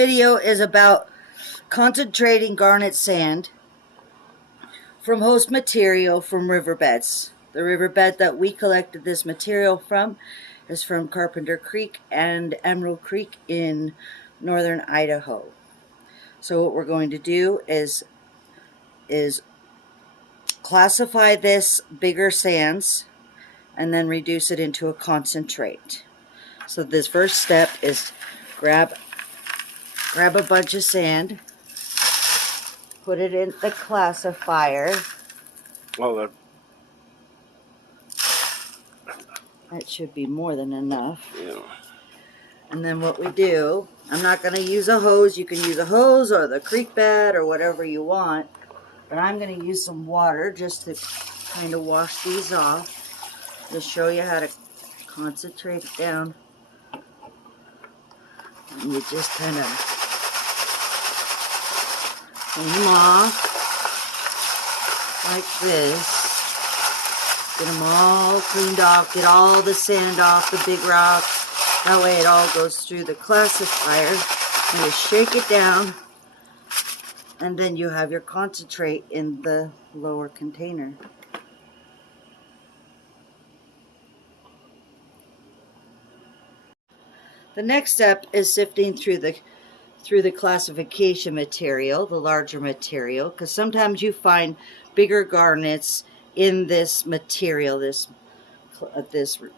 video is about concentrating garnet sand from host material from riverbeds. The riverbed that we collected this material from is from Carpenter Creek and Emerald Creek in northern Idaho. So what we're going to do is classify this bigger sands and then reduce it into a concentrate. So this first step is grab a bunch of sand, put it in the classifier. Well, that should be more than enough. Yeah. And then what we do, I'm not going to use a hose. You can use a hose or the creek bed or whatever you want. But I'm going to use some water just to kind of wash these off. To show you how to concentrate it down. And you just kind of clean them off like this. Get them all cleaned off. Get all the sand off the big rocks. That way it all goes through the classifier. And you shake it down. And then you have your concentrate in the lower container. The next step is sifting through the classification material, the larger material, because sometimes you find bigger garnets in this material, this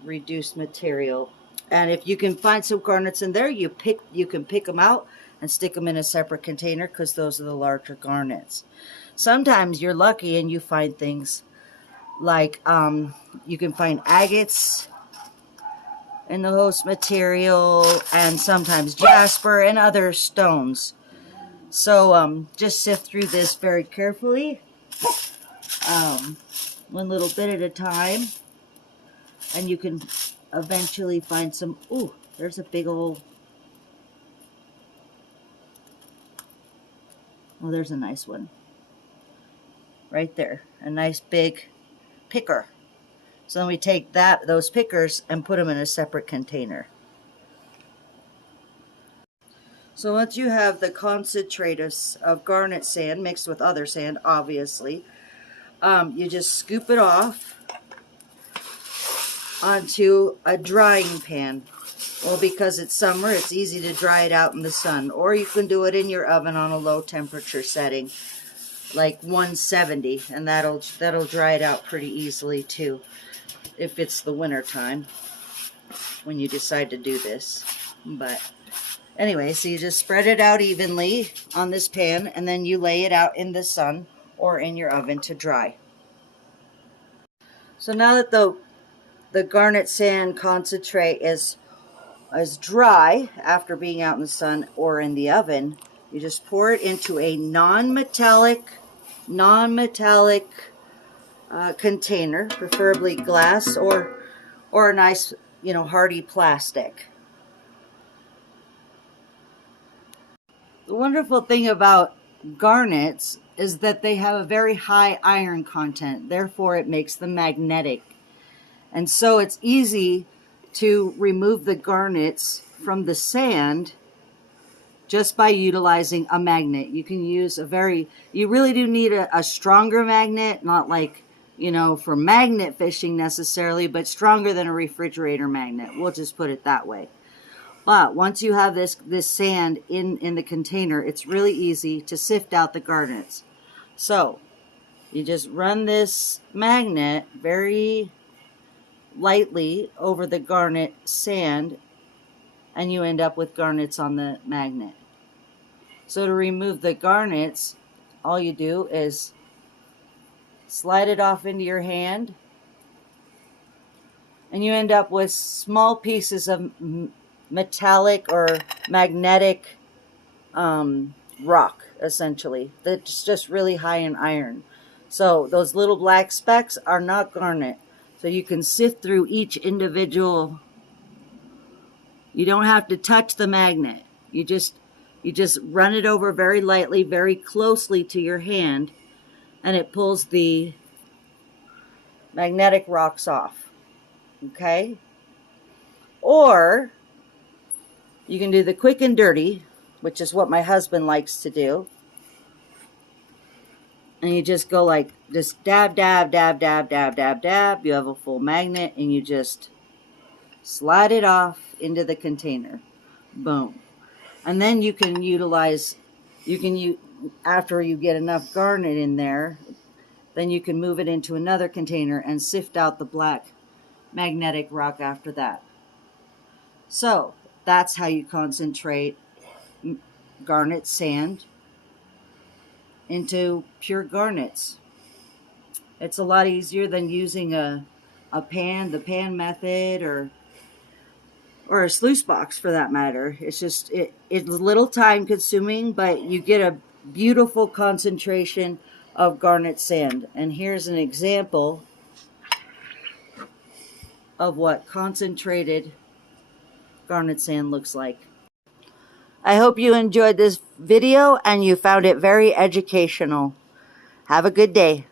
reduced material. And if you can find some garnets in there, you can pick them out and stick them in a separate container, because those are the larger garnets. Sometimes you're lucky and you find things like you can find agates in the host material, and sometimes jasper and other stones. So just sift through this very carefully, one little bit at a time, and you can eventually find some. Ooh, there's a big old, well, there's a nice one right there, a nice big picker. So then we take those pickers and put them in a separate container. So once you have the concentrate of garnet sand mixed with other sand, obviously, you just scoop it off onto a drying pan. Well, because it's summer, it's easy to dry it out in the sun. Or you can do it in your oven on a low temperature setting, like 170, and that'll dry it out pretty easily too, if it's the winter time when you decide to do this. But anyway, so you just spread it out evenly on this pan, and then you lay it out in the sun or in your oven to dry. So now that the garnet sand concentrate is dry after being out in the sun or in the oven, you just pour it into a non-metallic container, preferably glass or a nice, hardy plastic. The wonderful thing about garnets is that they have a very high iron content, therefore it makes them magnetic. And so it's easy to remove the garnets from the sand just by utilizing a magnet. You can use you really do need a stronger magnet, not like, for magnet fishing necessarily, but stronger than a refrigerator magnet. We'll just put it that way. But once you have this sand in the container, it's really easy to sift out the garnets. So you just run this magnet very lightly over the garnet sand, and you end up with garnets on the magnet. So to remove the garnets, all you do is slide it off into your hand, and you end up with small pieces of metallic or magnetic rock, essentially, that's just really high in iron. So those little black specks are not garnet. So you can sift through each individual. You don't have to touch the magnet. You just run it over very lightly, very closely to your hand, and it pulls the magnetic rocks off. Okay? Or you can do the quick and dirty which is what my husband likes to do. And you just go like, just dab, dab, dab, dab, dab, dab, dab. You have a full magnet, and you just slide it off into the container. Boom. And then you can utilize, after you get enough garnet in there, then you can move it into another container and sift out the black magnetic rock after that. So that's how you concentrate garnet sand into pure garnets. It's a lot easier than using the pan method, or a sluice box for that matter. It's just, it's a little time consuming, but you get a beautiful concentration of garnet sand. And here's an example of what concentrated garnet sand looks like. I hope you enjoyed this video and you found it very educational. Have a good day.